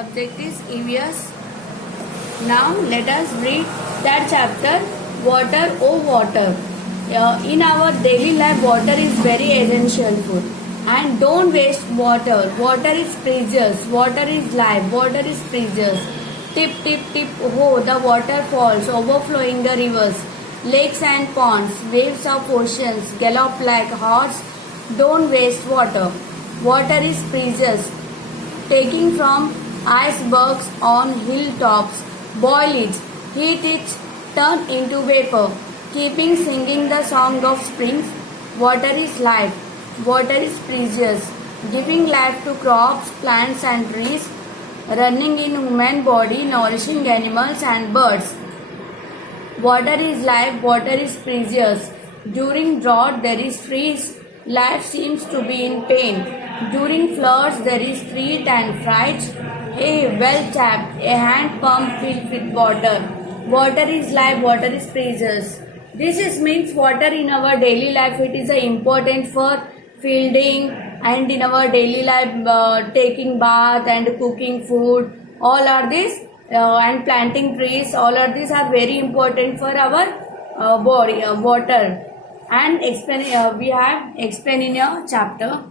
subject is EVS. Now let us read that chapter, Water, oh Water. In our daily life, water is very essential food. And don't waste water. Water is precious. Water is life. Water is precious. Tip, tip, tip, oh, the water falls, overflowing the rivers, lakes and ponds, waves of oceans, gallop like horse. Don't waste water. Water is precious. Taking from icebergs on hilltops, boil it, heat it, turn into vapor, keeping singing the song of springs. Water is life. Water is precious, giving life to crops, plants and trees, running in human body, nourishing animals and birds. Water is life, water is precious. During drought there is freeze, life seems to be in pain. During floods there is threat and fright. A well tapped, a hand pump filled with water. Water is life, water is precious. Means water in our daily life. It is important for feeding and in our daily life taking bath and cooking food. All are these and planting trees. All of these are very important for our body. Water and we have explained in a chapter.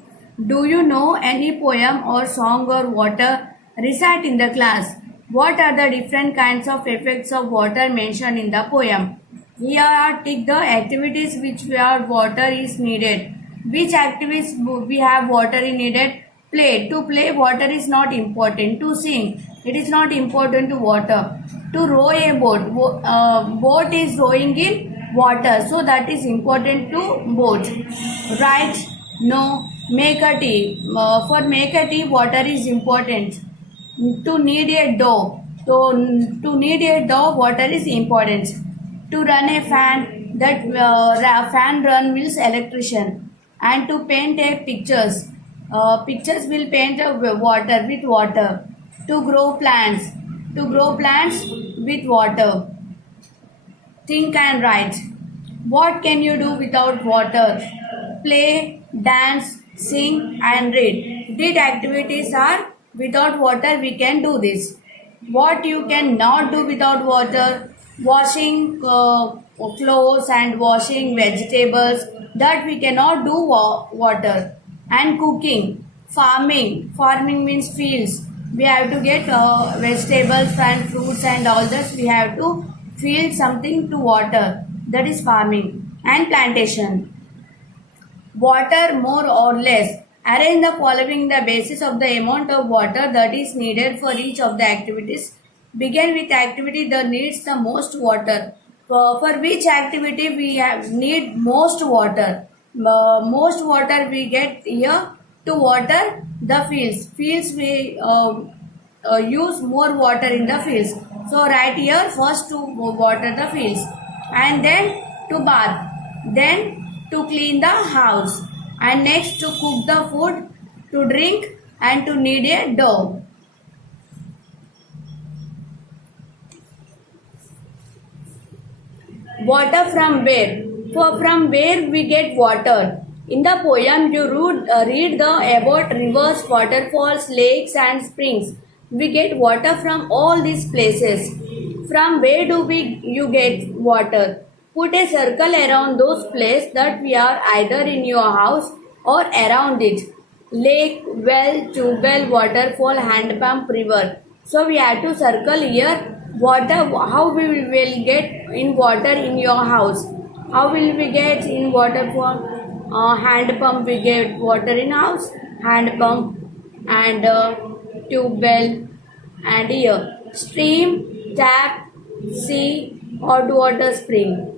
Do you know any poem or song or water? Recite in the class. What are the different kinds of effects of water mentioned in the poem? Here are tick the activities which where water is needed. Which activities we have water is needed? Play. To play, water is not important. To sing, it is not important to water. To row a boat, boat is rowing in water, so that is important to boat. Write, no. Make a tea. For make a tea, water is important. To knead a dough, to knead a dough, water is important. To run a fan, that fan run means electrician. And to paint a pictures, pictures will paint water with water. To grow plants with water. Think and write. What can you do without water? Play, dance, sing and read. These activities are without water we can do this. What you cannot do without water? Washing clothes and washing vegetables, that we cannot do water. And cooking, farming means fields. We have to get vegetables and fruits and all that. We have to feed something to water, that is farming. And plantation. Water more or less. Arrange the following the basis of the amount of water that is needed for each of the activities. Begin with activity that needs the most water. For which activity we need most water? Most water we get here to water the fields. Fields we use more water in the fields. So write here first to water the fields, and then to bath, then to clean the house, and next to cook the food, to drink and to knead a dough. Water from where? From where we get water? In the poem you read about rivers, waterfalls, lakes and springs. We get water from all these places. From where do you get water? Put a circle around those places that we are either in your house or around it. Lake, well, tube well, waterfall, hand pump, river. So we have to circle here water. How we will get in water in your house? How will we get in waterfall? Hand pump we get water in house. Hand pump and tube well and here. Stream, tap, sea, hot water spring.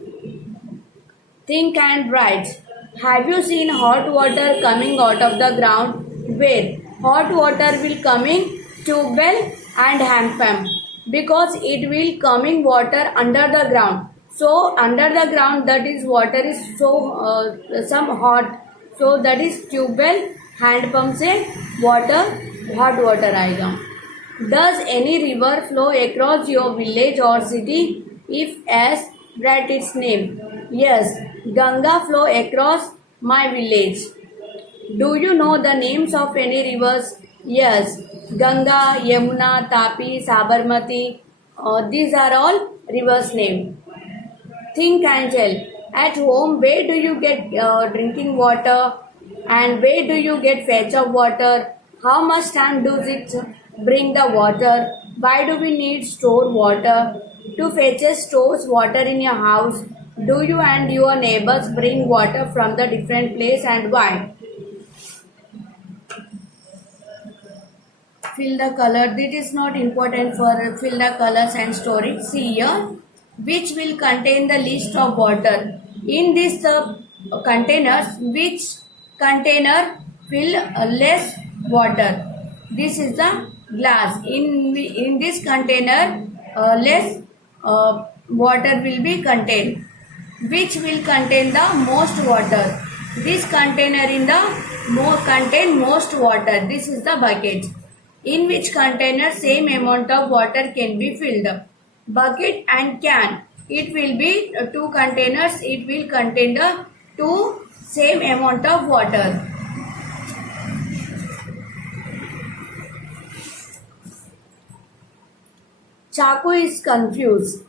Think and write. Have you seen hot water coming out of the ground? Where? Hot water will coming tube well and hand pump, because it will coming water under the ground. So under the ground that is water is so some hot. So that is tube well, hand pump से water hot water आएगा. Does any river flow across your village or city? If yes, write its name. Yes, Ganga flow across my village. Do you know the names of any rivers? Yes, Ganga, Yamuna, Tapi, Sabarmati, these are all rivers name. Think and tell. At home, where do you get drinking water? And where do you get fetch of water? How much time does it bring the water? Why do we need store water? To fetch stores water in your house? Do you and your neighbors bring water from the different place and why? Fill the color. This is not important for fill the colors and store it. See here, which will contain the list of water. In this containers, which container fill less water? This is the glass. In this container, less water will be contained. Which will contain the most water? This container in the more contain most water. This is the bucket. In which container same amount of water can be filled? Bucket and can. It will be two containers. It will contain the two same amount of water. Chaku is confused.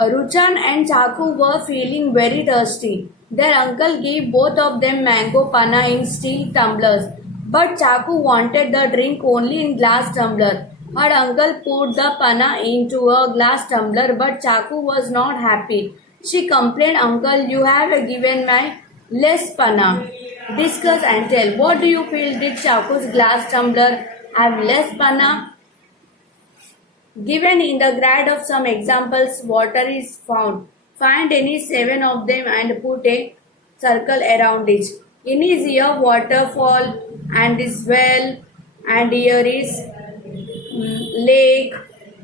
Ruchan and Chaku were feeling very thirsty. Their uncle gave both of them mango panna in steel tumblers. But Chaku wanted the drink only in glass tumbler. Her uncle put the panna into a glass tumbler, but Chaku was not happy. She complained, Uncle, you have given my less panna. Discuss and tell. What do you feel? Did Chaku's glass tumbler have less panna? Given in the grade of some examples, water is found. Find any 7 of them and put a circle around it. In is here waterfall and is well, and here is lake,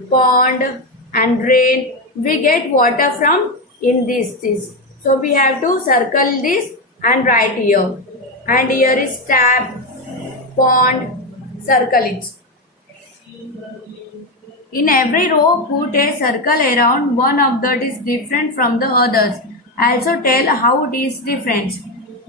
pond and rain. We get water from in this. So we have to circle this and write here. And here is tap, pond, circle it. In every row, put a circle around one of that is different from the others. Also tell how it is different.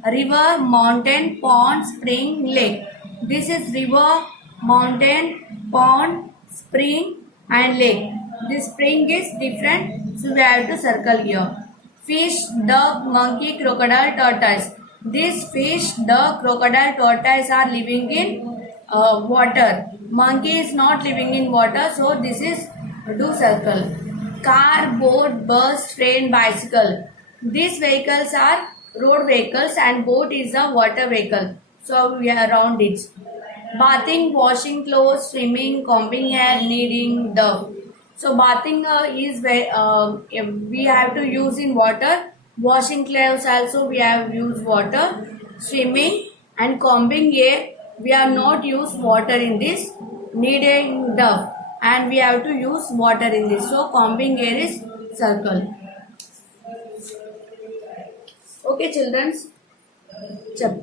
River, mountain, pond, spring, lake. This is river, mountain, pond, spring and lake. This spring is different, so we have to circle here. Fish, duck, monkey, crocodile, tortoise. This fish, duck, crocodile, tortoise are living in water. Monkey is not living in water, so this is do circle. Car, boat, bus, train, bicycle. These vehicles are road vehicles and boat is a water vehicle. So we are around it. Bathing, washing clothes, swimming, combing hair, kneading, dove. So bathing is where we have to use in water. Washing clothes also we have use water. Swimming and combing hair we have not use water in this. Kneading, dove, and we have to use water in this. So combing hair is circle. Okay, children. Chap.